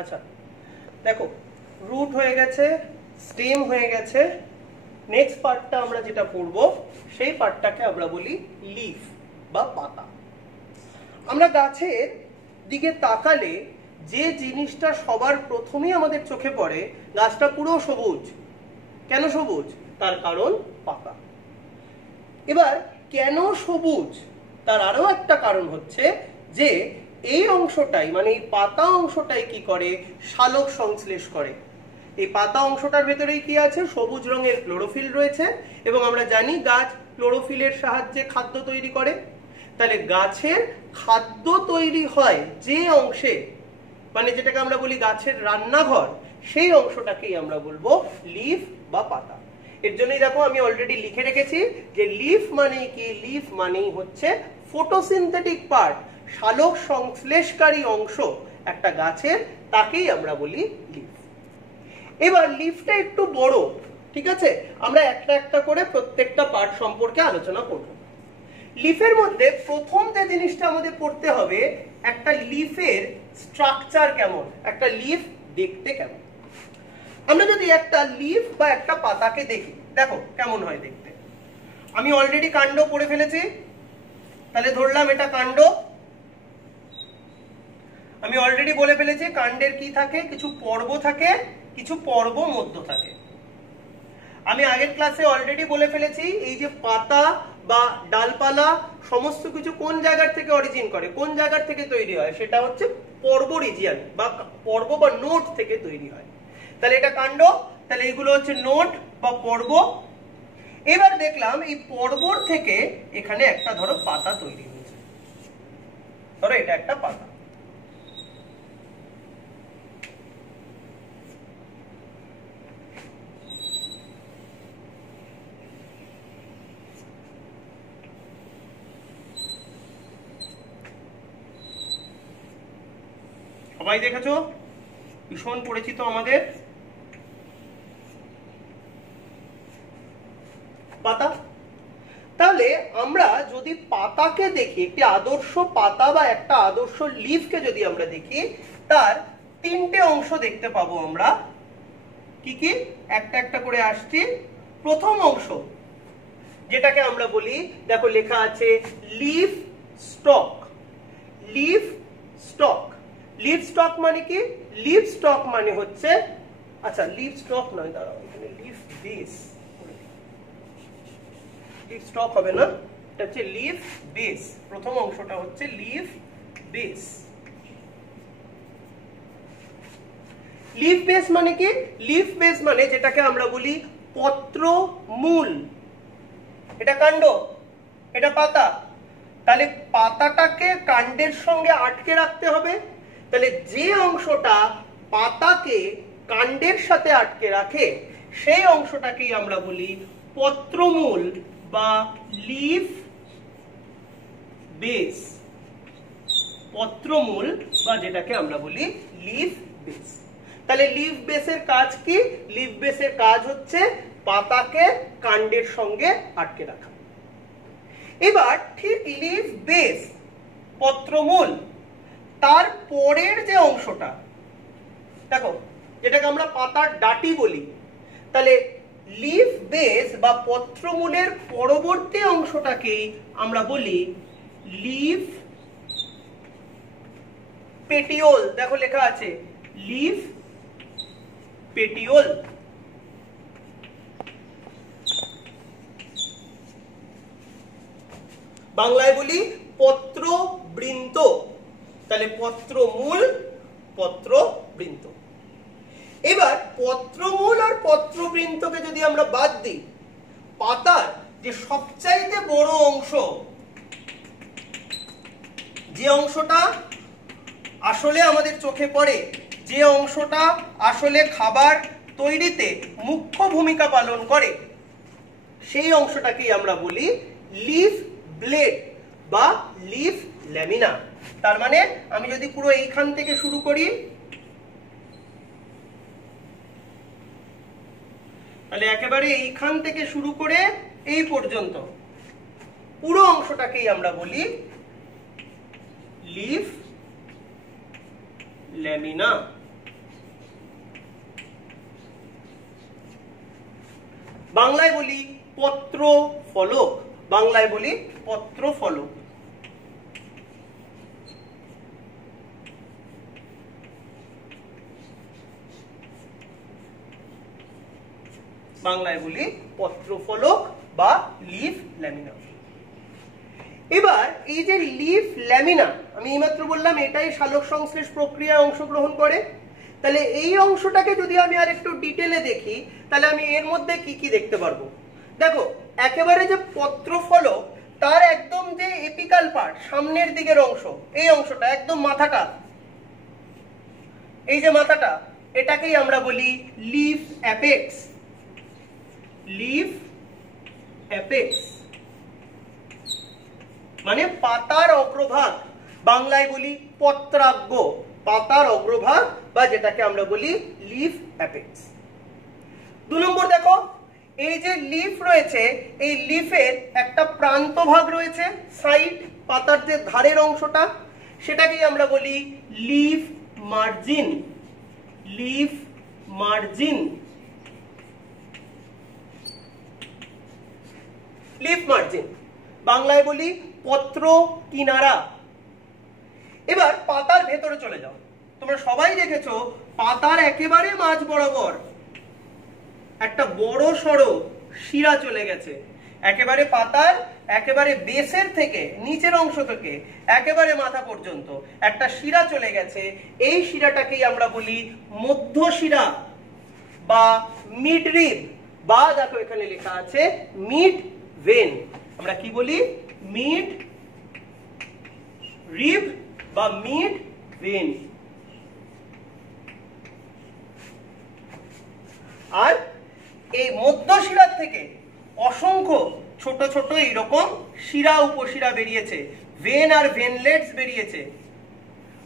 আচ্ছা দেখো, রুট হয়ে গেছে, স্টেম হয়ে গেছে, নেক্সট পার্টটা আমরা যেটা পড়বো সেই পার্টটাকে আমরা বলি লিফ বা পাতা। আমরা গাছের দিকে তাকালে যে জিনিসটা সবার প্রথমেই আমাদের চোখে পড়ে, গাছটা পুরো সবুজ। কেন সবুজ? তার কারণ পাতা। এবার কেন সবুজ তার আরো একটা কারণ হচ্ছে যে এই অংশটাই মানে এই পাতা অংশটাই কি করে, সালোক সংশ্লেষ করে। এই পাতা অংশটার ভেতরেই কি আছে, সবুজ রঙের ক্লোরোফিল রয়েছে, এবং আমরা জানি গাছ ক্লোরোফিলের সাহায্যে খাদ্য তৈরি করে। তাহলে গাছের খাদ্য তৈরি হয় যে অংশে, মানে যেটাকে আমরা বলি গাছের রান্নাঘর, সেই অংশটাকেই আমরা বলবো লিফ বা পাতা। এর জন্যই দেখো আমি অলরেডি লিখে রেখেছি যে লিফ মানে কি, লিফ মানেই হচ্ছে ফটোসিনথেটিক পার্ট, সালোক সংশ্লেষকারী অংশ একটা গাছের, তাকেই আমরা বলি লিফ। এবার লিফটা একটু বড়, ঠিক আছে, আমরা একটা একটা করে প্রত্যেকটা পার্ট সম্পর্কে আলোচনা করব। লিফের মধ্যে প্রথম যে জিনিসটা আমাদের পড়তে হবে, একটা লিফের স্ট্রাকচার কেমন, একটা লিফ দেখতে কেমন। আমরা যদি একটা লিফ বা একটা পাতাকে দেখি, দেখো কেমন হয় দেখতে। আমি অলরেডি কাণ্ড পড়ে ফেলেছি, তাহলে ধরলাম এটা কাণ্ড। আমি অলরেডি বলে ফেলেছি কাণ্ডের কি থাকে, কিছু পর্ব থাকে, কিছু পর্ব মধ্য থাকে। আমি আগের ক্লাসে অলরেডি বলে ফেলেছি এই যে পাতা বা ডালপালা সমস্ত কিছু কোন জায়গার থেকে অরিজিন করে, কোন জায়গার থেকে তৈরি হয়, সেটা হচ্ছে পর্ব রিজিয়ন বা পর্ব বা নোট থেকে তৈরি হয়। তাহলে এটা কাণ্ড, তাহলে এগুলো হচ্ছে নোট বা পর্ব। এবার দেখলাম এই পর্বর থেকে এখানে একটা ধরো পাতা তৈরি হয়েছে, ধরো এটা একটা পাতা। সবাই দেখেছো, ভীষণ পরিচিত আমাদের পাতা। তাহলে আমরা যদি পাতাকে দেখি, একটি আদর্শ পাতা বা একটা আদর্শ লিফকে যদি আমরা দেখি, তার তিনটে অংশ দেখতে পাবো আমরা। কি কি? একটা একটা করে আসছি। প্রথম অংশ যেটাকে আমরা বলি, দেখো লেখা আছে leaf stock. Leaf stock, leaf stock মানে কি? লিফ স্টক মানে হচ্ছে, আচ্ছা লিফ স্টক নয়, দাঁড়াও এখানে লিফ বেস, লিফ স্টক হবে না, এটা হচ্ছে লিফ বেস। প্রথম অংশটা হচ্ছে লিফ বেস। লিফ বেস মানে কি? লিফ বেস মানে যেটাকে আমরা বলি পত্র মূল। এটা কাণ্ড, এটা পাতা। তাহলে পাতাটাকে কাণ্ডের সঙ্গে আটকে রাখতে হবে। তাহলে যে অংশটা পাতাকে কাণ্ডের সাথে আটকে রাখে সেই অংশটাকেই আমরা বলি পত্রমূল বা লিফ বেস। পত্রমূল বা যেটাকে আমরা বলি লিফ বেস। তাহলে লিফ বেসের কাজ কি? লিফ বেসের কাজ হচ্ছে পাতাকে কাণ্ডের সঙ্গে আটকে রাখা। এবার ঠিক লিফ বেস, পত্রমূল, তার পরের যে অংশটা, দেখো যেটাকে আমরা পাতার ডাটি বলি, তাহলে লিফ বেস বা পত্রমূলের পরবর্তী অংশটাকেই আমরা বলি লিফ পেটিওল। দেখো লেখা আছে লিফ পেটিওল। বাংলায় বলি পত্রবৃন্ত। তাহলে পত্রমূল, পত্রবৃন্ত। এবার পত্রমূল আর পত্রবৃন্তকে যদি আমরা বাদ দিই, পাতার যে সবচাইতে বড় অংশ, যে অংশটা আসলে আমাদের চোখে পড়ে, যে অংশটা আসলে খাবার তৈরিতে মুখ্য ভূমিকা পালন করে, সেই অংশটাকেই আমরা বলি লিফ ব্লেড বা লিফ ল্যামিনা। তার মানে আমি যদি পুরো এইখান থেকে শুরু করি, তাহলে একেবারে এইখান থেকে শুরু করে এই পর্যন্ত পুরো অংশটাকেই আমরা বলি লিফ ল্যামিনা। বাংলায় বলি পত্র ফলক, বাংলায় বলি পত্র ফলক। বাংলায় বলি পত্র ফলক বা লিফ ল্যামিনা। এবার এই যে লিফ ল্যামিনা, আমি এইমাত্র বললাম এটাই সালোক সংশ্লেষ প্রক্রিয়ায় অংশগ্রহণ করে। তাহলে এই অংশটাকে যদি আমি আর একটু ডিটেলে দেখি, তাহলে আমি এর মধ্যে কি কি দেখতে পারবো। দেখো, একেবারে যে পত্র ফলক তার একদম যে এপিকাল পার্ট, সামনের দিকের অংশ, এই অংশটা একদম মাথাটা, এই যে মাথাটা, এটাকেই আমরা বলি লিফ অ্যাপেক্স। লিফ অ্যাপেক্স মানে পাতার অগ্রভাগ, বাংলায় বলি পত্রাগ্র, পাতার অগ্রভাগ বা যেটাকে আমরা বলি লিফ অ্যাপেক্স। 2 নম্বর দেখো, এই যে লিফ রয়েছে, এই লিফের একটা প্রান্ত ভাগ রয়েছে, সাইড, পাতার যে ধারের অংশটা, সেটাকেই আমরা বলি leaf margin. Leaf margin, leaf margin, বাংলায় বলি পত্র কিনারা। এবার পাতার ভেতরে চলে যাও, তোমরা সবাই দেখেছো পাতার একেবারে মাঝ বরাবর একটা বড় সড়ো শিরা চলে গেছে, একেবারে পাতার একেবারে বেসের থেকে, নিচের অংশ থেকে একেবারে মাথা পর্যন্ত একটা শিরা চলে গেছে। এই শিরাটাকেই আমরা বলি মধ্য শিরা বা মিড রিব, বা দেখো এখানে লেখা আছে মিড ভেন। আমরা কি বলি? মিড রিব বা মিড ভেন। আর এই মধ্য শিরার থেকে অসংখ্য ছোট ছোট এইরকম শিরা উপশিরা বেরিয়েছে, ভেন আর ভেনলেটস বেরিয়েছে,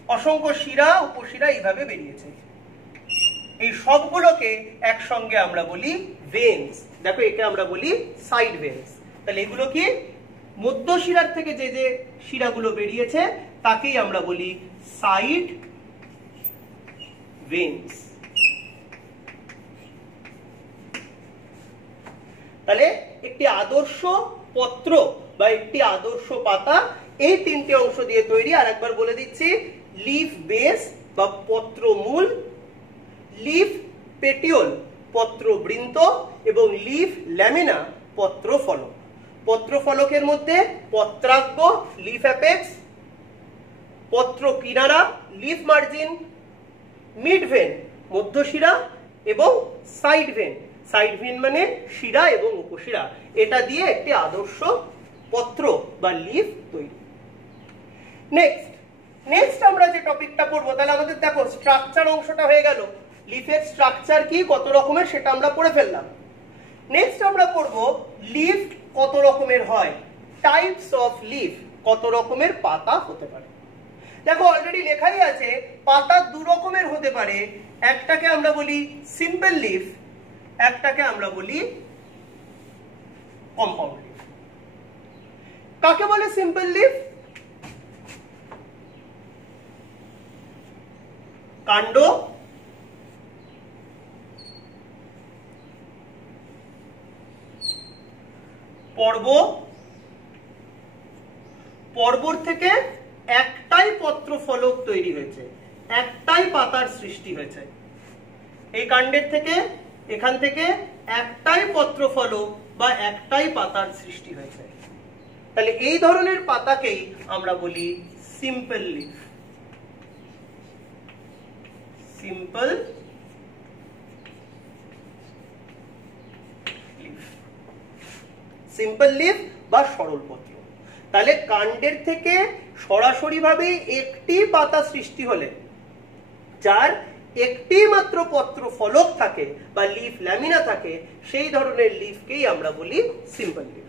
অসংখ্য শিরা উপশিরা এইভাবে বেরিয়েছে। এই সবগুলোকে একসঙ্গে আমরা বলি ভেনস। দেখো একে আমরা বলি সাইড ভেনস। তাহলে এগুলো কি? মধ্য শিরার থেকে যে যে শিরাগুলো বেরিয়েছে তাকেই আমরা বলি সাইড ভেনস। তাহলে একটি আদর্শ পত্র বা একটি আদর্শ পাতা এই তিনটে অংশ দিয়ে তৈরি। আর একবার বলে দিচ্ছি, লিফ বেস বা পত্র মূল, লিফ পেটিওল পত্র বৃন্ত এবং লিফ ল্যামিনা পত্র ফলক। পত্র ফলকের মধ্যে পত্রাগ্র লিফ অ্যাপেক্স, পত্র কিনারা লিফ মার্জিন, মিড ভেন মধ্যশিরা এবং সাইড ভেন, সাইড ভেন মানে শিরা এবং উপশিরা, এটা দিয়ে একটি আদর্শ পত্র বা লিফ তৈরি। নেক্সট আমরা যে টপিকটা পড়বো, তাহলে আমাদের দেখো স্ট্রাকচার অংশটা হয়ে গেল, লিফের স্ট্রাকচার কি, কত রকমের, সেটা আমরা পড়ে ফেললাম। নেক্সট আমরা পড়বো লিফ কত রকমের হয়, টাইপস অফ লিফ, কত রকমের পাতা হতে পারে। দেখো অলরেডি লেখাই আছে পাতা 2 রকমের হতে পারে, একটাকে আমরা বলি সিম্পল লিফ, একটাকে আমরা বলি কম্পাউন্ড লিফ। কাকে বলে সিম্পল লিফ? কাণ্ড, পর্ব, পর্বর থেকে একটাই পত্র ফলক তৈরি হয়েছে, একটাই পাতার সৃষ্টি হয়েছে। এই কাণ্ডের থেকে, এখান থেকে একটাই পত্র ফলক বা একটাই পাতার সৃষ্টি হয়েছে। তাহলে এই ধরনের পাতাকেই আমরা বলি simple leaf. Simple leaf, simple leaf বা সরল পত্র। তাহলে কাণ্ডের থেকে সরাসরি ভাবে একটি পাতা সৃষ্টি হলে, যার একটি মাত্র পত্র ফলক থাকে বা লিফ ল্যামিনা থাকে, সেই ধরনের লিফকেই আমরা বলি সিম্পল লিফ।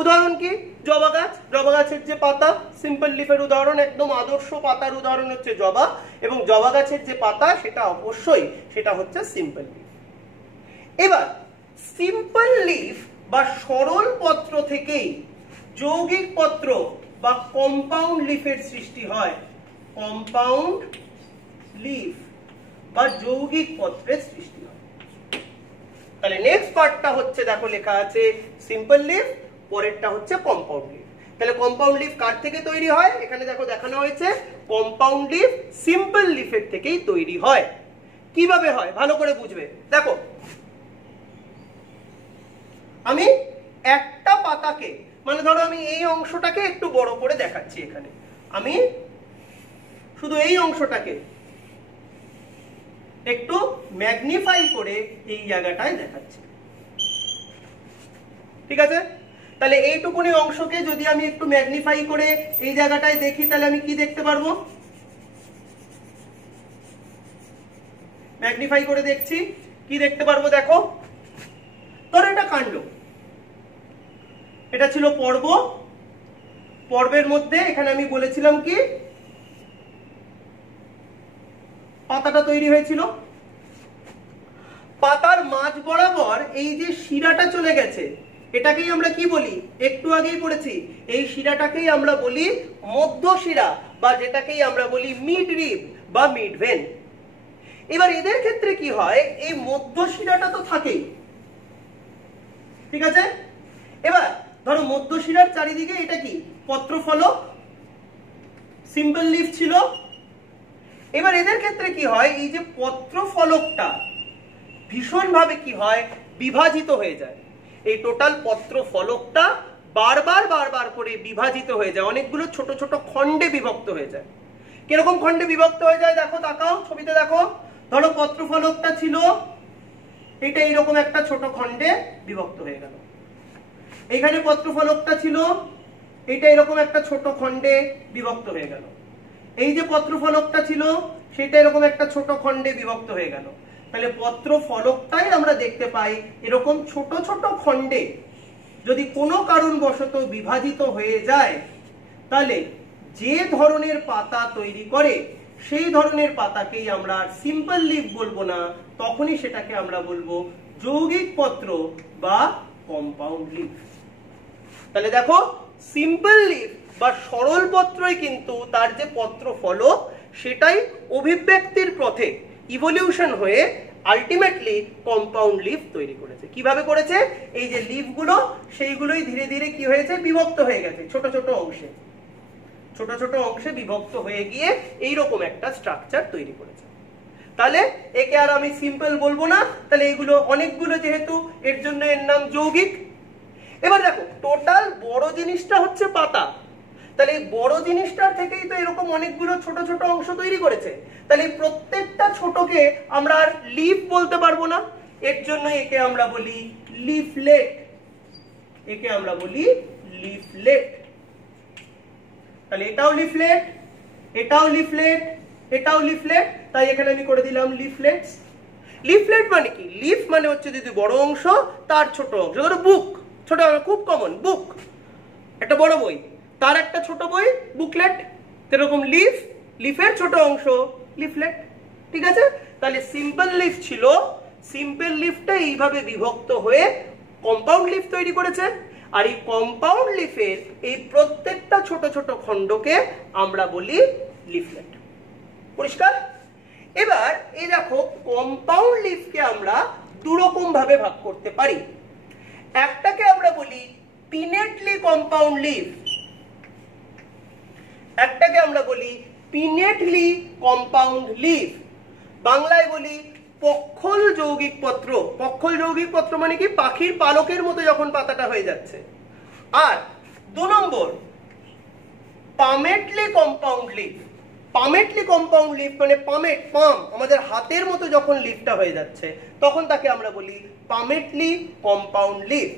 উদাহরণ কি? জবা গাছ, জবা গাছের যে পাতা সিম্পল লিফের উদাহরণ, একদম আদর্শ পাতার উদাহরণ হচ্ছে জবা, এবং জবা গাছের যে পাতা সেটা অবশ্যই সেটা হচ্ছে সিম্পল লিফ। এবার সিম্পল লিফ বা সরল পত্র থেকেই যৌগিক পত্র বা কম্পাউন্ড লিফের সৃষ্টি হয়। কম্পাউন্ড লিফ বা যৌগিক পত্রের সৃষ্টি হয়। তাহলে নেক্সট পার্টটা হচ্ছে দেখো লেখা আছে সিম্পল লিফ, পরেরটা হচ্ছে কম্পাউন্ড লিফ। তাহলে কম্পাউন্ড লিফ কার থেকে তৈরি হয়? এখানে দেখো দেখানো হয়েছে কম্পাউন্ড লিফ সিম্পল লিফের থেকেই তৈরি হয়। কিভাবে হয় ভালো করে বুঝবে। দেখো আমি একটা পাতাকে, মানে ধরো আমি এই অংশটাকে একটু বড় করে দেখাচ্ছি, এখানে আমি শুধু এই অংশটাকে একটু ম্যাগনিফাই করে এই জায়গাটায় দেখাচ্ছি, ঠিক আছে? তাহলে এইটুকুনি অংশকে যদি আমি একটু ম্যাগনিফাই করে এই জায়গাটায় দেখি, তাহলে আমি কি দেখতে পারবো? ম্যাগনিফাই করে দেখছি, কি দেখতে পারবো? দেখো ধরো এটা কাণ্ড, এটা ছিল পর্ব, পর্বের মধ্যে এখানে আমি বলেছিলাম কি পাতাটা তৈরি হয়েছিল, পাতার মাঝ বরাবর এই যে শিরাটা চলে গেছে এটাকেই আমরা কি বলি? একটু আগেই পড়েছি, এই শিরাটাকেই আমরা বলি মধ্য শিরা, বা যেটাকেই আমরা বলি মিড রিব বা মিড ভেন। এবার এদের ক্ষেত্রে কি হয়, এই মধ্য শিরাটা তো থাকেই, ঠিক আছে? এবার ধরো মধ্য শিরার চারিদিকে এটা কি পত্রফলক, সিম্পল লিফ ছিল। এবার এদের ক্ষেত্রে কি হয়, এই যে পত্রফলকটা ভীষণভাবে কি হয় বিভাজিত হয়ে যায়, এই টোটাল পত্রফলকটা বারবার বারবার করে বিভাজিত হয়ে যায়, অনেকগুলো ছোট ছোট খণ্ডে বিভক্ত হয়ে যায়। কিরকম খণ্ডে বিভক্ত হয়ে যায় দেখো, তাকাও ছবিতে দেখো। ধরো পত্রফলকটা ছিল এটা এইরকম একটা ছোট খণ্ডে বিভক্ত হয়ে গেল, এখানে পত্রফলকটা ছিল এটা এরকম একটা ছোট খণ্ডে বিভক্ত হয়ে গেল, এই যে পত্রফলকটা ছিল সেটা এরকম একটা ছোট খণ্ডে বিভক্ত হয়ে গেল। তাহলে পত্রফলকটাই আমরা দেখতে পাই এরকম ছোট ছোট খণ্ডে যদি কোনো কারণবশত বিভাজিত হয়ে যায়, তাহলে যে ধরনের পাতা তৈরি করে সেই ধরনের পাতাকেই আমরা সিম্পল লিফ বলবো না, তখনই সেটাকে আমরা বলবো যৌগিক পত্র বা কম্পাউন্ড লিফ। তাহলে দেখো সিম্পল লিফ বা সরল পত্রই কিন্তু তার যে পত্রফলক সেটাই অভিব্যক্তির পথে ইভলিউশন হয়ে আলটিমেটলি কম্পাউন্ড লিফ তৈরি করেছে। কিভাবে করেছে? এই যে লিফগুলো সেইগুলোই ধীরে ধীরে কি হয়েছে বিভক্ত হয়ে গেছে ছোট ছোট অংশে, ছোট ছোট অংশে বিভক্ত হয়ে গিয়ে এইরকম একটা স্ট্রাকচার তৈরি করেছে। তাহলে একে আর আমি সিম্পল বলবো না, তাহলে এগুলো অনেকগুলো যেহেতু এর জন্য এর নাম যৌগিক। এবার দেখো টোটাল বড় জিনিসটা হচ্ছে পাতা, তাহলে এই বড় জিনিসটার থেকেই তো এরকম অনেকগুলো ছোট ছোট অংশ তৈরি করেছে, তাহলে প্রত্যেকটা ছোটকে আমরা আর লিফ বলতে পারবো না, এর জন্য একে আমরা বলি লিফলেট, একে আমরা বলি লিফলেট। তাহলে এটাও লিফলেট, এটাও লিফলেট, এটাও লিফলেট, তাই এখানে আমি করে দিলাম লিফলেটস। লিফলেট মানে কি? লিফ মানে হচ্ছে যদি বড় অংশ তার ছোট অংশ, ধরো বুক, ছোট খুব কমন বুক, একটা বড় বই তার একটা ছোট বই বুকলেট, এরকম লিফ, লিফের ছোট অংশ লিফলেট, ঠিক আছে? তাহলে সিম্পল লিফ ছিল, সিম্পল লিফটা এইভাবে বিভক্ত হয়ে কম্পাউন্ড লিফ তৈরি করেছে, আর এই কম্পাউন্ড লিফের এই প্রত্যেকটা ছোট ছোট খণ্ডকে আমরা বলি লিফলেট। পরিষ্কার? এবার এই দেখো কম্পাউন্ড লিফকে আমরা দুরকম ভাবে ভাগ করতে পারি। একটাকে আমরা বলি পিনেটলি কম্পাউন্ড লিফ, একটাকে আমরা বলি পিনেটলি কম্পাউন্ড লিফ, বাংলায় বলি পক্ষল যৌগিক পত্র। পক্ষল যৌগিক পত্র মানে কি? পাখির পালকের মতো যখন পাতাটা হয়ে যাচ্ছে। আর 2 নম্বর পামেটলি কম্পাউন্ড লিফ। পামেটলি কম্পাউন্ড লিফ মানে পামেট, পাম, আমাদের হাতের মতো যখন লিফটা হয়ে যাচ্ছে তখন তাকে আমরা বলি পামেটলি কম্পাউন্ড লিফ।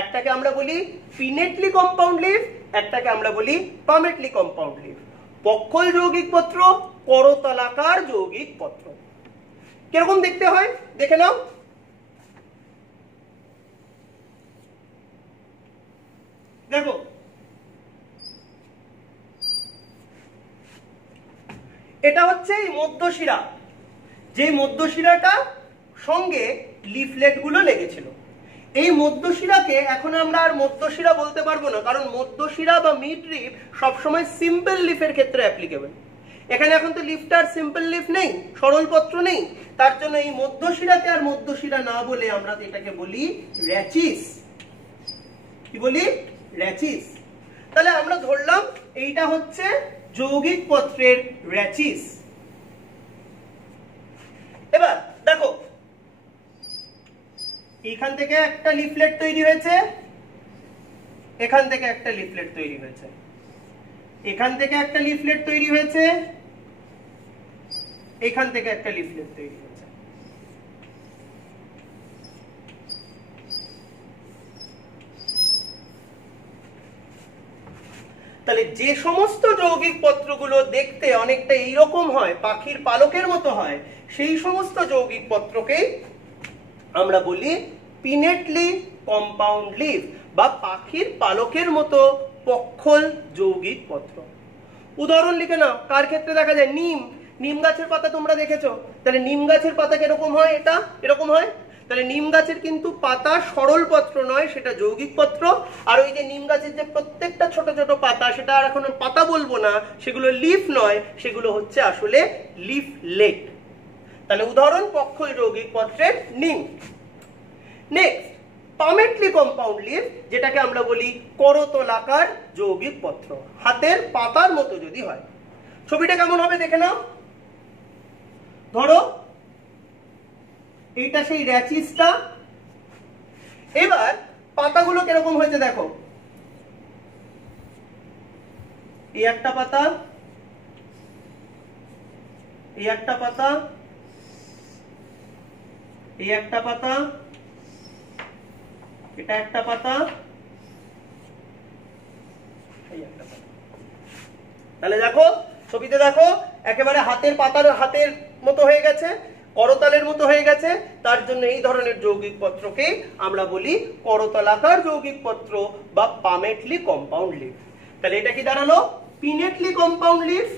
একটাকে আমরা বলি পিনেটলি কম্পাউন্ড লিফ, একটাকে আমরা বলি পামেটলি কম্পাউন্ড লিফ। পক্ষল যৌগিক পত্র, করতলাকার যৌগিক পত্র। কিরকম দেখতে হয় দেখে নাও। দেখো এটা হচ্ছে এই মধ্যশিরা, যে মধ্যশিরাটা সঙ্গে লিফলেট গুলো লেগেছিল। এই মধ্যশিরাকে এখন আমরা আর মধ্যশিরা বলতে পারবো না, কারণ মধ্যশিরা বা মিড রিব সবসময় সিম্পল লিফের ক্ষেত্রে অ্যাপ্লিকেবল। এখানে এখন তো লিফটার সিম্পল লিফ নেই, সরল পত্র নেই, তার জন্য এই মধ্যশিরাকে আর মধ্যশিরা না বলে আমরা এটাকে বলি র্যাচিস। কি বলি? র্যাচিস। তাহলে আমরা ধরলাম এইটা হচ্ছে যৌগিক পত্রের র্যাচিস। এবার দেখো এখান থেকে একটা লিফলেট তৈরি হয়েছে, এখান থেকে একটা লিফলেট তৈরি হয়েছে, এখান থেকে একটা লিফলেট তৈরি হয়েছে, এখান থেকে একটা লিফলেট তৈরি হয়েছে। তাহলে যে সমস্ত যৌগিক পত্রগুলো দেখতে অনেকটা এইরকম হয়, পাখির পালকের মতো হয়, সেই সমস্ত যৌগিক পত্রকেই আমরা বলি পিনেটলি কম্পাউন্ড লিফ বা পাখির পালকের মতো পক্ষল যৌগিক পত্র। উদাহরণ লিখে নাও, কার ক্ষেত্রে দেখা যায়? নিম। নিম গাছের পাতা তোমরা দেখেছো, তাহলে নিম গাছের পাতা কিরকম হয়? এটা এরকম হয়। তাহলে নিম গাছের কিন্তু পাতা সরল পত্র নয়, সেটা যৌগিক পত্র। আর ওই যে নিম গাছের যে প্রত্যেকটা ছোট ছোট পাতা, সেটা আর এখন পাতা বলবো না, সেগুলো লিফ নয়, সেগুলো হচ্ছে আসলে লিফলেট। তাহলে উদাহরণ পক্ষল যৌগিক পত্রের নিম। নেক্সট পামেটলি কম্পাউন্ড লিফ, যেটাকে আমরা বলি করতলাকার যৌগিক পত্র, হাতের পাতার মতো যদি হয়। ছবিটা কেমন হবে দেখে নাও। ধরো এইটা সেই র্যাচিসটা। এবার পাতাগুলো কিরকম হয়েছে দেখো, এই একটা পাতা, এই একটা পাতা, এই একটা পাতা, এটা একটা পাতা, এই একটা পাতা। তাহলে দেখো ছবিতে দেখো একেবারে হাতের পাতার হাতের মতো হয়ে গেছে, করতালের মতো হয়ে গেছে। তার জন্য এই ধরনের যৌগিক পত্রকে আমরা বলি করতলাকার যৌগিক পত্র বা পামেটলি কম্পাউন্ড লিফ। তাহলে এটা কি দাঁড়ালো? পিনেটলি কম্পাউন্ড লিফ।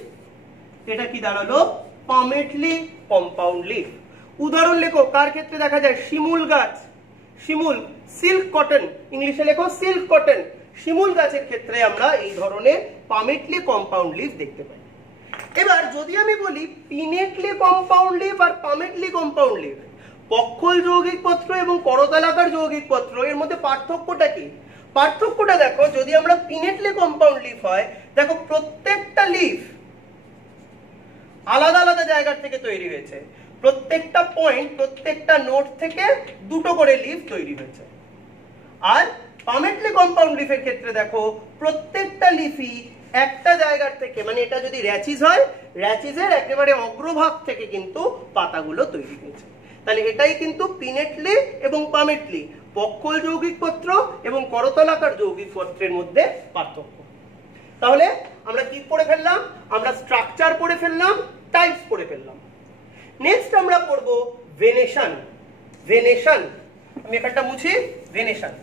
এটা কি দাঁড়ালো? পামেটলি কম্পাউন্ড লিফ। উদাহরণ লেখো, কার ক্ষেত্রে দেখা যায়? শিমুল গাছ। শিমুল, সিল্ক কটন, ইংলিশে লেখো সিল্ক কটন। শিমুল গাছের ক্ষেত্রে আমরা এই ধরনের পামেটলি কম্পাউন্ড লিফ দেখতে পাই। এবার যদি আমি বলি পিনেটলি কম্পাউন্ড লিফ আর পামেটলি কম্পাউন্ড লিফ, পক্ষল যৌগিক পত্র এবং করতলাকার যৌগিক পত্র, এর মধ্যে পার্থক্যটা কি? পার্থক্যটা দেখো, যদি আমরা পিনেটলি কম্পাউন্ড লিফ হয়, দেখো প্রত্যেকটা লিফ আলাদা আলাদা জায়গা থেকে তৈরি হয়েছে, প্রত্যেকটা পয়েন্ট, প্রত্যেকটা নোট থেকে দুটো করে লিফ তৈরি হয়েছে। আর পামেটলি কম্পাউন্ড লিফের ক্ষেত্রে দেখো প্রত্যেকটা লিফই একটা জায়গা থেকে, মানে এটা যদি র্যাচিস হয়, র্যাচিসের একেবারে অগ্রভাগ থেকে কিন্তু পাতাগুলো তৈরি হয়েছে। তাহলে এটাই কিন্তু পিনেটলি এবং পামেটলি, পক্ষল যৌগিক পত্র এবং করতলাকার যৌগিক পত্রের মধ্যে পার্থক্য। তাহলে আমরা কি পড়ে ফেললাম? আমরা স্ট্রাকচার পড়ে ফেললাম, টাইপস পড়ে ফেললাম। নেক্সট আমরা পড়ব ভেনেশন। ভেনেশন, আমি একটা মুছি। ভেনেশন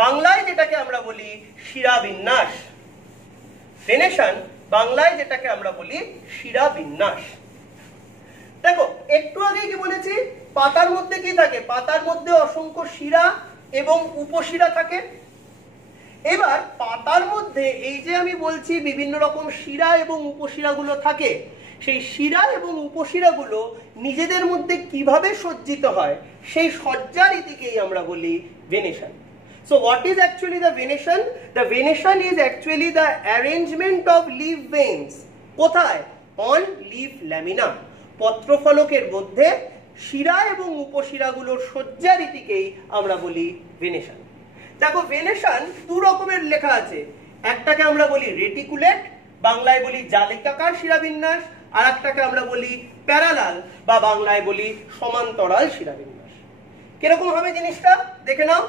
বাংলায় যেটাকে আমরা বলি শিরাবিন্যাস। ভেনেশন বাংলায় যেটাকে আমরা বলি শিরাবিন্যাস। দেখো একটু আগে কি বলেছি, পাতার মধ্যে কি থাকে? পাতার মধ্যে অসংখ্য শিরা এবং উপশিরা থাকে। এবার পাতার মধ্যে এই যে আমি বলছি বিভিন্ন রকম শিরা এবং উপশিরাগুলো থাকে, সেই শিরা এবং উপশিরাগুলো নিজেদের মধ্যে কিভাবে সজ্জিত হয়, সেই সজ্জা রীতিকেই আমরা বলি venation. So what is actually the venation? The venation is actually the arrangement of leaf veins. কোথায়? On leaf lamina. পত্রফলকের মধ্যে শিরা এবং উপশিরাগুলোর সজ্জা রীতিকেই আমরা বলি ভেনেশন। দেখো ভেনেশন দু রকমের লেখা আছে, একটাকে আমরা বলি রেটিকুলেট, বাংলায় বলি জালিকাকার শিরাবিন্যাস, আর একটাকে আমরা বলি প্যারালাল বা বাংলায় বলি সমান্তরাল শিরাবিন্যাস। কিরকম হবে জিনিসটা দেখে নাও।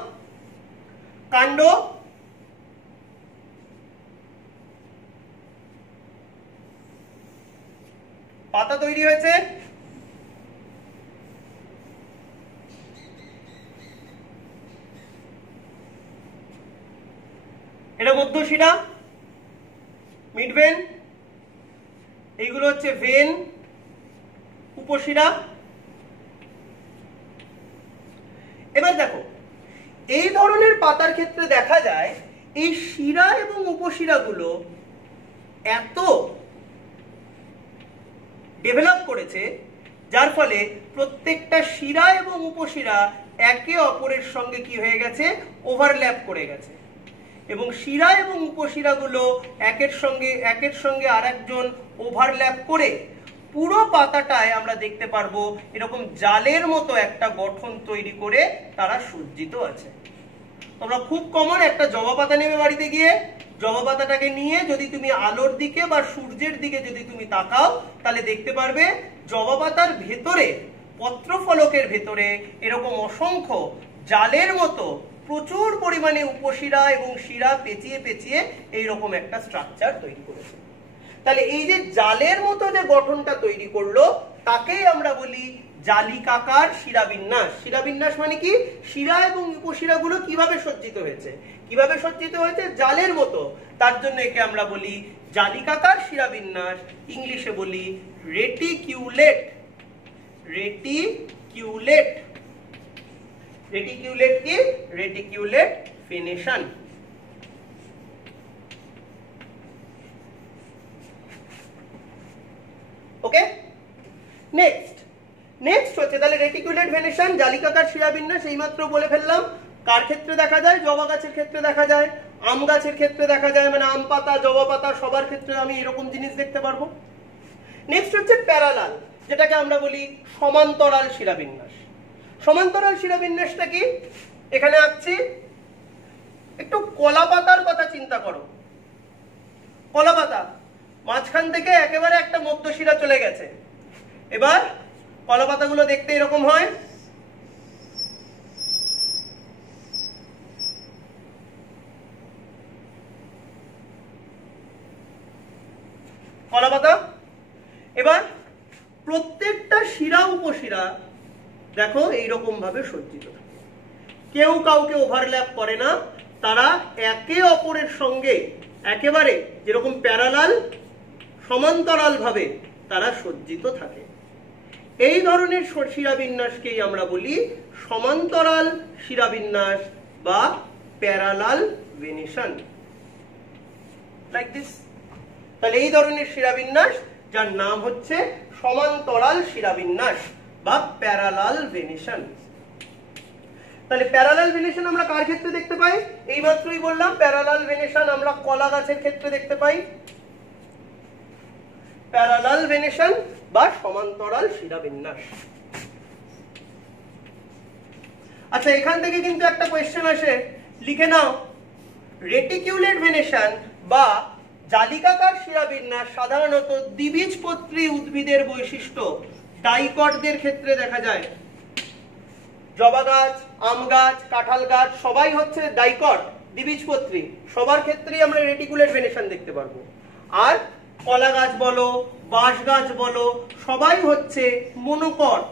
কাণ্ড, পাতা তৈরি হয়েছে, এটা মধ্যশিরা, মিড ভেন, এইগুলো হচ্ছে ভেন, উপশিরা। এবার দেখো এই ধরনের পাতার ক্ষেত্রে দেখা যায় এই শিরা এবং উপশিরাগুলো এত ডেভেলপ করেছে, যার ফলে প্রত্যেকটা শিরা এবং উপশিরা একে অপরের সঙ্গে কি হয়ে গেছে, ওভারল্যাপ করে গেছে, এবং শিরা এবং উপশিরাগুলো একের সঙ্গে আরেকজন ওভারল্যাপ করে পুরো পাতাটায় আমরা দেখতে পারবো এরকম জালের মতো একটা গঠন তৈরি করে তারা সজ্জিত আছে। তোমরা খুব কমন একটা জবা পাতা নেবে বাড়িতে গিয়ে, জবা পাতাটাকে নিয়ে যদি তুমি আলোর দিকে বা সূর্যের দিকে যদি তুমি তাকাও, তাহলে দেখতে পারবে জবা পাতার ভেতরে, পত্রফলকের ভেতরে এরকম অসংখ্য জালের মতো প্রচুর পরিমাণে উপশিরা এবং শিরা পেঁচিয়ে পেঁচিয়ে এইরকম একটা স্ট্রাকচার তৈরি করেছে। তাহলে এই যে জালের মতো যে গঠনটা তৈরি করলো তাকেই আমরা বলি জালিকাকার শিরাবিন্যাস। শিরাবিন্যাস মানে কি, শিরা এবং উপশিরাগুলো কিভাবে সজ্জিত হয়েছে, কিভাবে সজ্জিত হয়েছে, জালের মতো, তার জন্য একে আমরা বলি জালিকাকার শিরাবিন্যাস, ইংলিশে বলি রেটিকিউলেট। রেটিকিউলেট, রেটিকিউলেট কি, রেটিকিউলেট ফেনেশন। ওকে, নেক্সট হচ্ছে তাহলে রেটিকুলেট ভেনেশন, জালিকাকার শিরাবিন্যাস এইমাত্র বলে ফেললাম। কার ক্ষেত্রে দেখা যায়, জবা গাছের ক্ষেত্রে দেখা যায়, আম গাছের ক্ষেত্রে দেখা যায়, মানে আম পাতা, জবা পাতা সবার ক্ষেত্রে আমি এরকম জিনিস দেখতে পারবো। নেক্সট হচ্ছে প্যারালাল, যেটাকে আমরা বলি সমান্তরাল শিরাবিন্যাস। সমান্তরাল শিরাবিন্যাসটা কি, এখানে আঁকছি, একটু কলা পাতার কথা চিন্তা করো। কলা পাতা মাঝখান থেকে একেবারে একটা মধ্য শিরা চলে গেছে, এবার কলা পাতাগুলো দেখতে এরকম হয়। কলা পাতা, এবার প্রত্যেকটা শিরা উপশিরা দেখো এইরকম ভাবে সজ্জিত, কেউ কাউকে ওভারল্যাপ করে না, তারা একে অপরের সঙ্গে একেবারে যেরকম প্যারালাল, সমান্তরাল ভাবে তারা সজ্জিত থাকে। এই ধরনের শিরাবিন্যাসকেই আমরা বলি সমান্তরাল শিরাবিন্যাস বা প্যারালাল ভেনেশন, লাইক দিস। তাহলে এই ধরনের শিরাবিন্যাস যার নাম হচ্ছে সমান্তরাল শিরাবিন্যাস বা প্যারালাল ভেনেশন। তাহলে প্যারালাল ভেনেশন আমরা কার ক্ষেত্রে দেখতে পাই, এইমাত্রই বললাম প্যারালাল ভেনেশন আমরা কলা গাছের ক্ষেত্রে দেখতে পাই। প্যারালাল ভেনেশন বা সমান্তরাল শিরাবিন্যাস। আচ্ছা, এখান থেকে কিন্তু একটা কোয়েশ্চেন আসে, লিখে নাও, রেটিকিউলেট ভেনেশন বা জালিকাকার শিরাবিন্যাস সাধারণত দ্বিবীজপত্রী উদ্ভিদের বৈশিষ্ট্য, ডাইকটদের ক্ষেত্রে দেখা যায়। জবা গাছ, আম গাছ, কাঁঠাল গাছ সবাই হচ্ছে ডাইকট, দ্বিবীজপত্রী, সবার ক্ষেত্রেই আমরা রেটিকুলেট ভেনেশন দেখতে পারবো। আর কলা গাছ বলো, বাঁশ গাছ বলো, সবাই হচ্ছে মনোকট,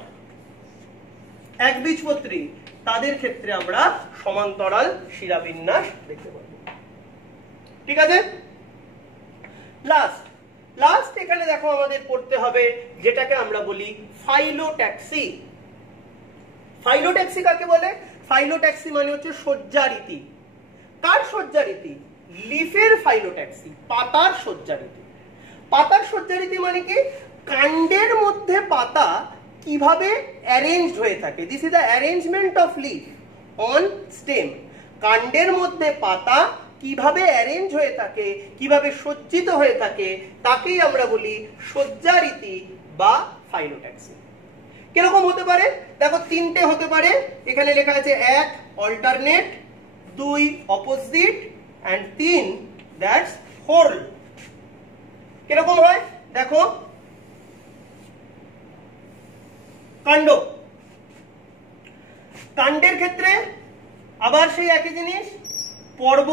একবীজপত্রী, তাদের ক্ষেত্রে আমরা সমান্তরাল শিরাবিন্যাস দেখতে পাবো। ঠিক আছে, লাস্ট এখানে দেখো আমাদের পড়তে হবে যেটাকে আমরা বলি ফাইলোট্যাক্সি। ফাইলোট্যাক্সি কাকে বলে, ফাইলোট্যাক্সি মানে হচ্ছে সজ্জারীতি। কার সজ্জারীতি, লিফের ফাইলোট্যাক্সি, পাতার সজ্জারীতি। পাতার সজ্জারীতি মানে কি, কাণ্ডের মধ্যে পাতা কিভাবে অ্যারেঞ্জড হয়ে থাকে, this is the arrangement of leaf on stem. কাণ্ডের মধ্যে পাতা কিভাবে অ্যারেঞ্জ হয়ে থাকে, কিভাবে সজ্জিত হয়ে থাকে, তাকেই আমরা বলি সজ্জারীতি বা ফাইলোট্যাক্সি। কিরকম হতে পারে, দেখো তিনটে হতে পারে, এখানে লেখা আছে 1 alternate, 2 opposite and 3 that's whorl. কিরকম হয় দেখো, কাণ্ড, কাণ্ডের ক্ষেত্রে আবার সেই একই জিনিস, পর্ব,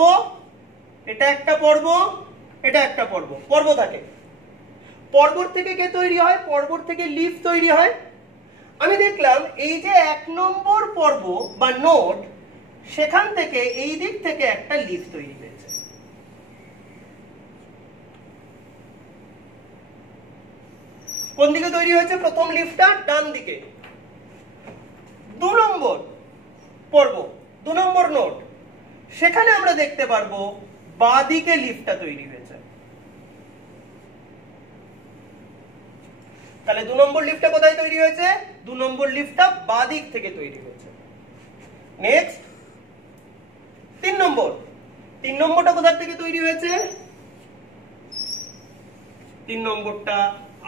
এটা একটা পর্ব, এটা একটা পর্ব, পর্ব থাকে। পর্বর থেকে কে তৈরি হয়, পর্বর থেকে লিফ তৈরি হয়। আমি দেখলাম এই যে 1 নম্বর পর্ব বা নোড, সেখান থেকে এই দিক থেকে একটা লিফ তৈরি হয়েছে। কোন দিকে তৈরি হয়েছে, প্রথম লিফটা ডান দিকে। 2 নম্বর পর্ব, 2 নম্বর নোড, সেখানে আমরা দেখতে পারবো বাঁ দিকে লিফটা তৈরি হয়েছে। তাহলে 2 নম্বর লিফটা কোথায় তৈরি হয়েছে? 2 নম্বর লিফটা বাঁ দিক থেকে তৈরি হয়েছে। নেক্সট 3 নম্বর, 3 নম্বরটা কোথা থেকে তৈরি হয়েছে? 3 নম্বরটা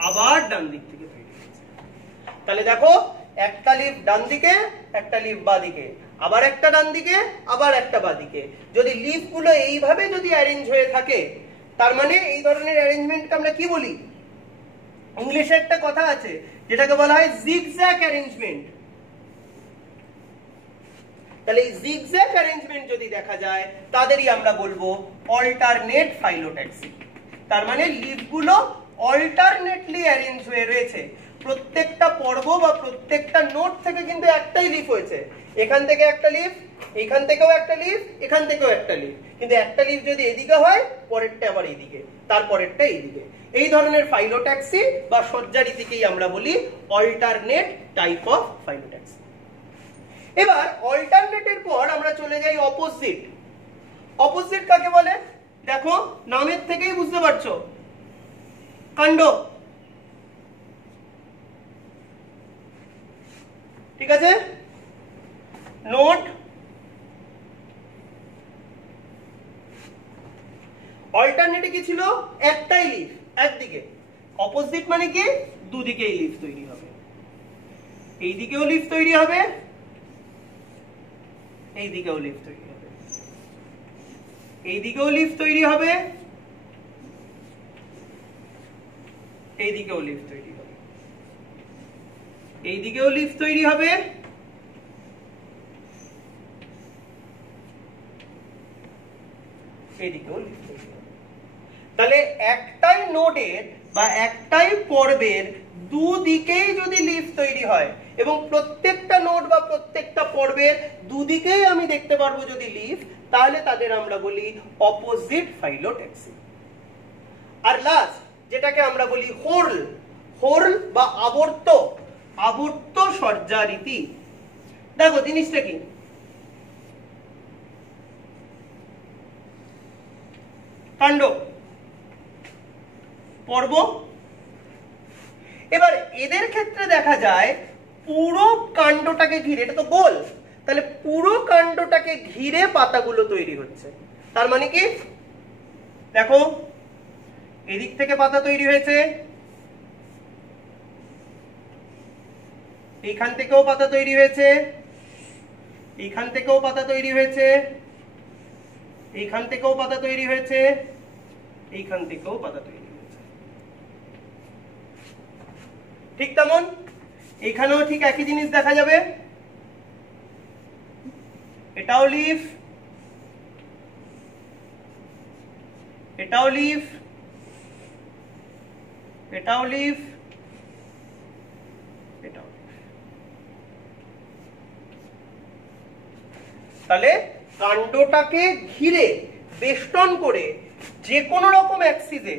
আবার ডান দিক থেকে তৈরি হয়েছে। তাহলে দেখো একটা লিফট ডান দিকে, একটা লিফট বাঁ দিকে, আবার একটা ডান দিকে, আবার একটা বাঁ দিকে। যদি লিফগুলো এইভাবে যদি অ্যারেঞ্জ হয়ে থাকে, তার মানে এই ধরনের অ্যারেঞ্জমেন্টকে আমরা কি বলি? ইংলিশে একটা কথা আছে যেটাকে বলা হয় জিগজ্যাগ অ্যারেঞ্জমেন্ট। তাহলে এই জিগজ্যাগ অ্যারেঞ্জমেন্ট যদি দেখা যায়, তাদেরই আমরা বলবো অল্টারনেট ফাইলোট্যাক্সি। তার মানে লিফগুলো অল্টারনেটলি অ্যারেঞ্জ হয়ে রয়েছে। প্রত্যেকটা পর্ব বা প্রত্যেকটা নোট থেকে কিন্তু একটাই লিফ হয়েছে। এখান থেকে একটা লিফ, এখান থেকেও একটা লিফ, এখান থেকেও একটা লিফ, কিন্তু একটা লিফ যদি এদিকে হয়, পরেরটা আবার এইদিকে, তারপরেরটা এইদিকে। এই ধরনের ফাইলোট্যাক্সি বা সজ্জারীতিকেই আমরা বলি অল্টারনেট টাইপ অফ ফাইলোট্যাক্সি। এবার অল্টারনেটের পর আমরা চলে যাই অপোজিট। অপোজিট কাকে বলে? দেখো নামের থেকেই বুঝতে পারছো, কাণ্ড। ঠিক আছে, নোট। অল্টারনেটে কি ছিল? একটাই লিফ একদিকে। অপোজিট মানে কি? দুদিকেই লিফ তৈরি হবে। এই দিকেও লিফ তৈরি হবে, এই দিকেও লিফ তৈরি হবে, এই দিকেও লিফ তৈরি হবে, এই দিকেও লিফ তৈরি হবে, এই দিকেও লিফ তৈরি হবে, এদিকেও লিফ তৈরি হবে। তাহলে একটাই নোডের বা একটাই পর্বের দুদিকেই যদি লিফ তৈরি হয় এবং প্রত্যেকটা নোড বা প্রত্যেকটা পর্বের দুদিকেই আমি দেখতে পারবো যদি লিফ, তাহলে তাদের আমরা বলি অপোজিট ফাইলোট্যাক্সি। আর লাস্ট যেটাকে আমরা বলি হোর্ল, হোর্ল বা আবর্ত, আবর্ত সজ্জারীতি। দেখো জিনিসটা কি? কাণ্ড, পর্ব। এবার এদের ক্ষেত্রে দেখা যায় পুরো কাণ্ডটাকে ঘিরে, এটা তো গোল, তাহলে পুরো কাণ্ডটাকে ঘিরে পাতাগুলো তৈরি হচ্ছে। তার মানে কি? দেখো এদিক থেকে পাতা তৈরি হয়েছে, এইখান থেকেও পাতা তৈরি হয়েছে, এইখান থেকেও পাতা তৈরি হয়েছে, এইখান থেকেও পাতা তৈরি হয়েছে, এইখান থেকেও পাতা তৈরি হয়েছে। ঠিক তেমন এখানেও ঠিক একই জিনিস দেখা যাবে। এটাও লিফ, এটাও লিফ, এটাও লিফ, এটাও লিফ। তাহলে কাণ্ডটাকে ঘিরে বেষ্টন করে যে কোনো রকম অ্যাক্সিসে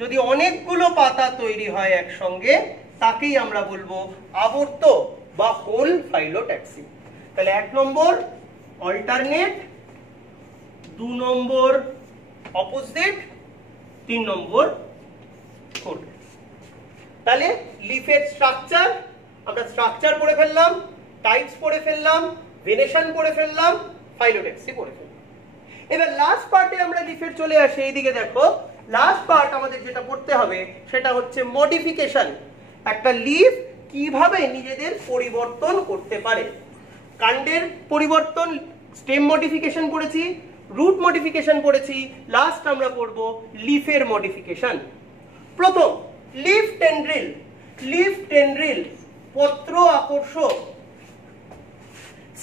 যদি অনেকগুলো পাতা তৈরি হয় একসঙ্গে, তাকেই আমরা বলবো আবর্ত বা হোল ফাইলোট্যাক্সি। তাহলে 1 number alternate, 2 number opposite, 3 number whorl. তাহলে লিফের স্ট্রাকচার, আমরা স্ট্রাকচার পড়ে ফেললাম, টাইপস পড়ে ফেললাম, ভেনেশন পড়ে ফেললাম, ফাইলোট্যাক্সি পড়ে ফেললাম। এবার লাস্ট পার্টে আমরা লিফের চলে আসি। এইদিকে দেখো লাস্ট পার্ট আমাদের যেটা পড়তে হবে সেটা হচ্ছে মডিফিকেশন। একটা লিফ কিভাবে নিজেদের পরিবর্তন করতে পারে। কাণ্ডের পরিবর্তন, স্টেম মডিফিকেশন পড়েছি, রুট মডিফিকেশন পড়েছি, লাস্ট আমরা পড়ব লিফের মডিফিকেশন। প্রথম লিফ টেন্ড্রিল। লিফ টেন্ড্রিল পত্র আকর্ষক।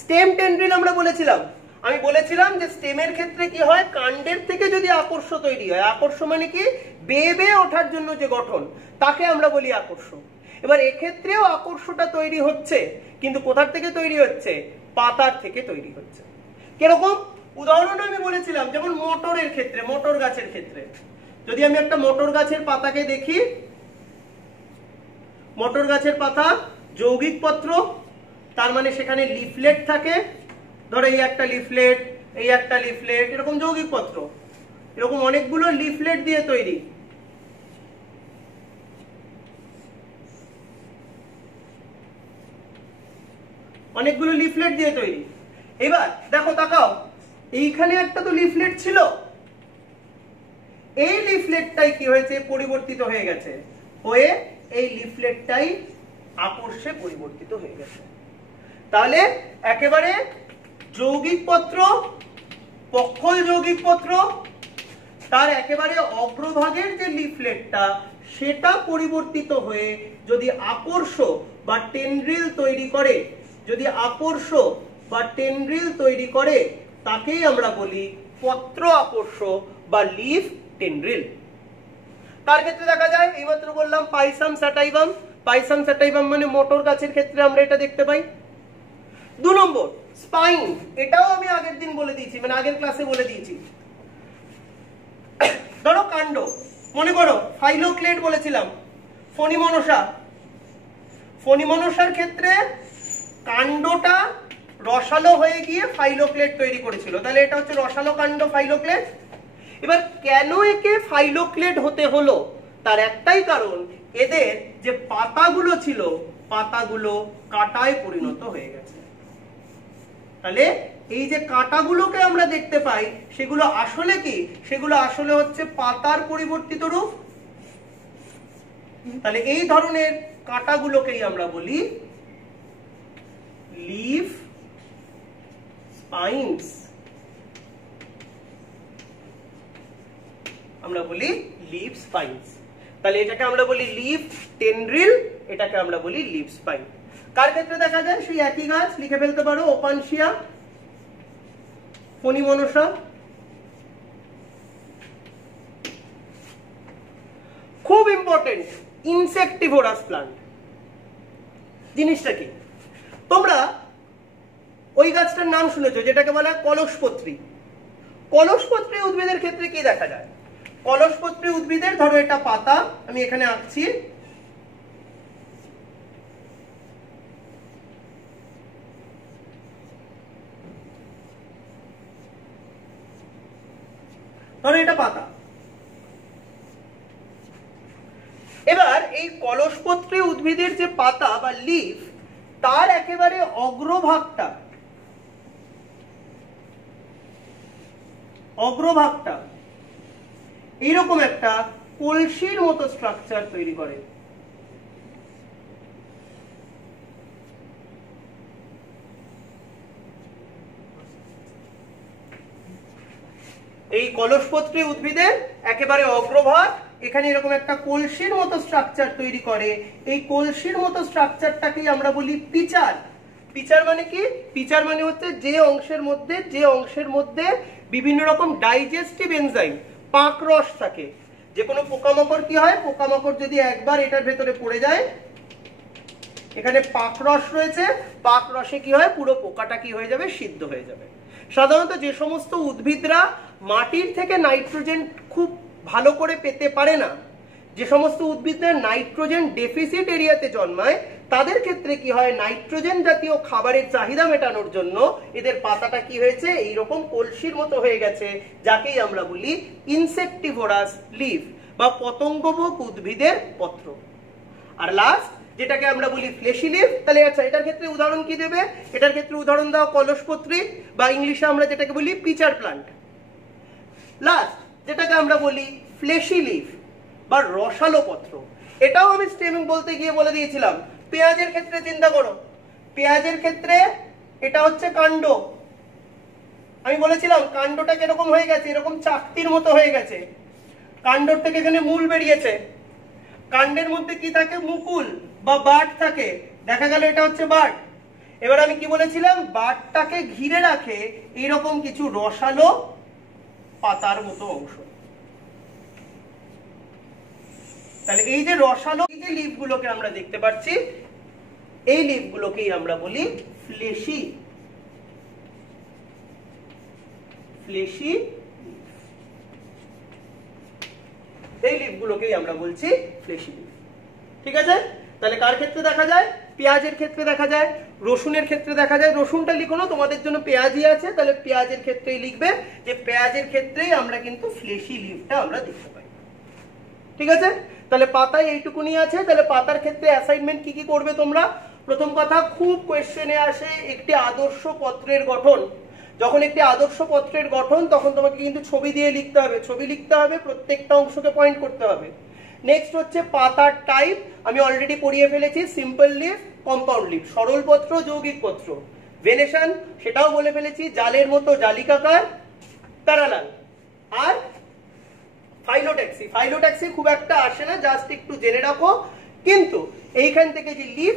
স্টেম টেন্ড্রিল আমরা বলেছিলাম, আমি বলেছিলাম যে স্টেমের ক্ষেত্রে কি হয়, কাণ্ডের থেকে যদি আকর্ষ তৈরি হয়, আকর্ষ মানে কি বেয়ে বেয়ে ওঠার জন্য যে গঠন, তাকে আমরা বলি আকর্ষ। এবার এক্ষেত্রেও আকর্ষটা তৈরি হচ্ছে, কিন্তু কোথার থেকে তৈরি হচ্ছে? পাতার থেকে তৈরি হচ্ছে। কিরকম? উদাহরণ আমি বলেছিলাম, যেমন মোটরের ক্ষেত্রে, মোটর গাছের ক্ষেত্রে যদি আমি একটা মোটর গাছের পাতাকে দেখি, মোটর গাছের পাতা যৌগিক পত্র, তার মানে সেখানে লিফলেট থাকে। ধরো এই একটা লিফলেট, এই একটা লিফলেট, এরকম যৌগিক পত্র, এরকম অনেকগুলো লিফলেট দিয়ে তৈরি। অনেকগুলো লিফলেট দিয়ে তৈরি। এবার দেখো তাকাও, এইখানে একটা তো লিফলেট ছিল, এই লিফলেটটাই কি হয়েছে, পরিবর্তিত হয়ে গেছে, হয়ে এই লিফলেটটাই আকর্ষে পরিবর্তিত হয়ে গেছে। তাহলে একেবারে যৌগিক পত্র, পক্ষল যৌগিক পত্র, তার একেবারে অগ্রভাগের যে লিফলেটটা সেটা পরিবর্তিত হয়ে যদি আকর্ষ বা টেন্ড্রিল তৈরি করে, যদি আকর্ষ বা টেন্ড্রিল তৈরি করে, তাকেই আমরা বলি পত্র আকর্ষ বা লিফ টেন্ড্রিল। তার ক্ষেত্রে দেখা যায়, এইমাত্র বললাম পাইসাম স্যাটাইভাম, পাইসাম স্যাটাইভাম মানে মোটর গাছের ক্ষেত্রে আমরা এটা দেখতে পাই। 2 নম্বর স্পাইন, এটাও আমি আগের দিন বলে দিয়েছি, মানে আগের ক্লাসে বলে দিয়েছি। ধরো কাণ্ড, মনে করো ফাইলোক্লেড বলেছিলাম, ফণিমনসা, ফণিমনসার ক্ষেত্রে কাণ্ডটা রসালো হয়ে গিয়ে ফাইলোক্লেড তৈরি করেছিল, তাহলে এটা হচ্ছে রসালো কাণ্ড, ফাইলোক্লেড। এবার কেন একে ফাইলোক্লেড হতে হলো, তার একটাই কারণ, এদের যে পাতাগুলো ছিল, পাতাগুলো কাঁটায় পরিণত হয়ে গেছে। তাহলে এই যে কাঁটাগুলোকে আমরা দেখতে পাই, সেগুলো আসলে কি, সেগুলো আসলে হচ্ছে পাতার পরিবর্তিত রূপ। তাহলে এই ধরনের কাঁটাগুলোকেই আমরা বলি লিফ স্পাইনস, আমরা বলি লিফ স্পাইনস। তাহলে এটাকে আমরা বলি লিফ টেন্ড্রিল, এটাকে আমরা বলি লিফ স্পাইন। কার ক্ষেত্রে দেখা যায়, সেই একই গাছ, লিখে ফেলতে পারো ওপানশিয়া, ফণিমনসা। খুব ইম্পর্টেন্ট, ইনসেক্টিভোরাস প্লান্ট জিনিসটা কি, তোমরা ওই গাছটার নাম শুনেছো যেটাকে বলা হয় কলসপত্রী। কলসপত্রী উদ্ভিদের ক্ষেত্রে কি দেখা যায়, কলসপত্রী উদ্ভিদের, ধরো এটা পাতা, আমি এখানে আঁকছি, ধরো এটা পাতা। এবার এই কলসপত্রী উদ্ভিদের যে পাতা বা লিফ, তার একেবারে অগ্রভাগটা, অগ্রভাগটা এইরকম একটা কলসির মতো স্ট্রাকচার তৈরি করে। এই কলসপত্রী উদ্ভিদের একেবারে অগ্রভাগ এখানে এরকম একটা কলসির মতো স্ট্রাকচার তৈরি করে। এই কলসির মতো স্ট্রাকচারটাকেই আমরা বলি পিচার। পিচার মানে কি, পিচার মানে হচ্ছে যে অংশের মধ্যে বিভিন্ন রকম ডাইজেস্টিভ এনজাইম, পাক রস থাকে। যে কোনো পোকামাকড় কি হয়, পোকামাকড় যদি একবার এটার ভেতরে পড়ে যায়, এখানে পাক রস রয়েছে, পাক রসে কি হয়, পুরো পোকাটা কি হয়ে যাবে, সিদ্ধ হয়ে যাবে। সাধারণত যে সমস্ত উদ্ভিদরা মাটির থেকে নাইট্রোজেন খুব ভালো করে পেতে পারে না, যে সমস্ত উদ্ভিদরা নাইট্রোজেন ডেফিসিট এরিয়াতে জন্মায়, তাদের ক্ষেত্রে কি হয়, নাইট্রোজেন জাতীয় খাবারের চাহিদা মেটানোর জন্য এদের পাতাটা কি হয়েছে, এইরকম কলসির মতো হয়ে গেছে, যাকেই আমরা বলি ইনসেক্টিভোরাস লিফ বা পতঙ্গভোগ উদ্ভিদের পত্র। আর লাস্ট যেটাকে আমরা বলি ফ্লেশি লিফ। তাহলে আচ্ছা, এটার ক্ষেত্রে উদাহরণ কি দেবে, এটার ক্ষেত্রে উদাহরণ দাও কলসপত্রী, বা ইংলিশে আমরা যেটাকে বলি পিচার প্লান্ট। লাস্ট যেটাকে আমরা বলি ফ্লেশি লিফ বা রসালো পত্র, এটাও আমি স্টেমিং বলতে গিয়ে বলে দিয়েছিলাম। পেঁয়াজের ক্ষেত্রে চিন্তা করো, পেঁয়াজের ক্ষেত্রে এটা হচ্ছে কাণ্ড, আমি বলেছিলাম কাণ্ডটা কিরকম হয়ে গেছে, এরকম চাকতির মতো হয়ে গেছে, কাণ্ডর থেকে এখানে মূল বেরিয়েছে, কাণ্ডের মধ্যে কি থাকে, মুকুল বা বাট থাকে, দেখা গেল এটা হচ্ছে বাট। এবার আমি কি বলেছিলাম, বাটটাকে ঘিরে রাখে এইরকম কিছু রসালো পাতার মতো অংশ। তাহলে এই যে রসালো এই যে লিফগুলোকে আমরা দেখতে পাচ্ছি, এই লিফগুলোকেই আমরা বলি ফ্লেশি, ফ্লেশি, এই লিফগুলোকেই আমরা বলছি ফ্লেশি লিফ। ঠিক আছে, তাহলে কার ক্ষেত্রে দেখা যায়, পেঁয়াজের ক্ষেত্রে দেখা যায়, রসুনের ক্ষেত্রে দেখা যায়। রসুনটা লিখো না, তোমাদের জন্য পেঁয়াজই আছে, তাহলে পেঁয়াজের ক্ষেত্রেই লিখবে যে পেঁয়াজের ক্ষেত্রেই আমরা কিন্তু ফ্লেশি লিফটা আমরা দেখতে পাই। ঠিক আছে, তাহলে পাতায় এইটুকুনি আছে। তাহলে পাতার ক্ষেত্রে অ্যাসাইনমেন্ট কি কি করবে তোমরা, প্রথম কথা, খুব কোয়েশ্চেনে আসে একটি আদর্শ পত্রের গঠন। যখন একটি আদর্শ পত্রের গঠন, তখন তোমাকে কিন্তু ছবি দিয়ে লিখতে হবে, ছবি লিখতে হবে, প্রত্যেকটা অংশকে পয়েন্ট করতে হবে। নেক্সট হচ্ছে পাতার টাইপ, আমি অলরেডি পড়িয়ে ফেলেছি, সিম্পল লিফ, কম্পাউন্ড লিফ, সরল পত্র, যৌগিক পত্র। ভেনেশন, সেটাও বলে ফেলেছি, জালের মতো জালিকাকার, প্যারালাল। আর ফাইলোট্যাক্সি, ফাইলোট্যাক্সি খুব একটা আসে না, জাস্ট একটু জেনে রাখো। কিন্তু এইখান থেকে যে লিফ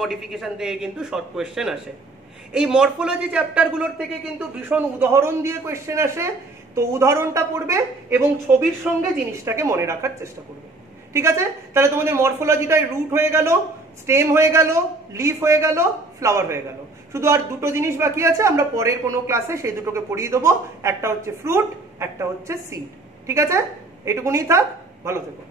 মডিফিকেশন থেকে কিন্তু শর্ট কোয়েশ্চেন আসে। এই মরফোলজি চ্যাপ্টারগুলোর থেকে কিন্তু ভীষণ উদাহরণ দিয়ে কোয়েশ্চেন আসে, তো উদাহরণটা পড়বে এবং ছবির সঙ্গে জিনিসটাকে মনে রাখার চেষ্টা করবে। ঠিক আছে, তাহলে তোমাদের মরফোলজিটাই রুট হয়ে গেল, স্টেম হয়ে গেল, লিফ হয়ে গেল, ফ্লাওয়ার হয়ে গেল। শুধু আর দুটো জিনিস বাকি আছে, আমরা পরের কোনো ক্লাসে সেই দুটোকে পড়িয়ে দেবো। একটা হচ্ছে ফ্রুট, একটা হচ্ছে সিড। ঠিক আছে, এইটুকুনি থাক, ভালো থেকো।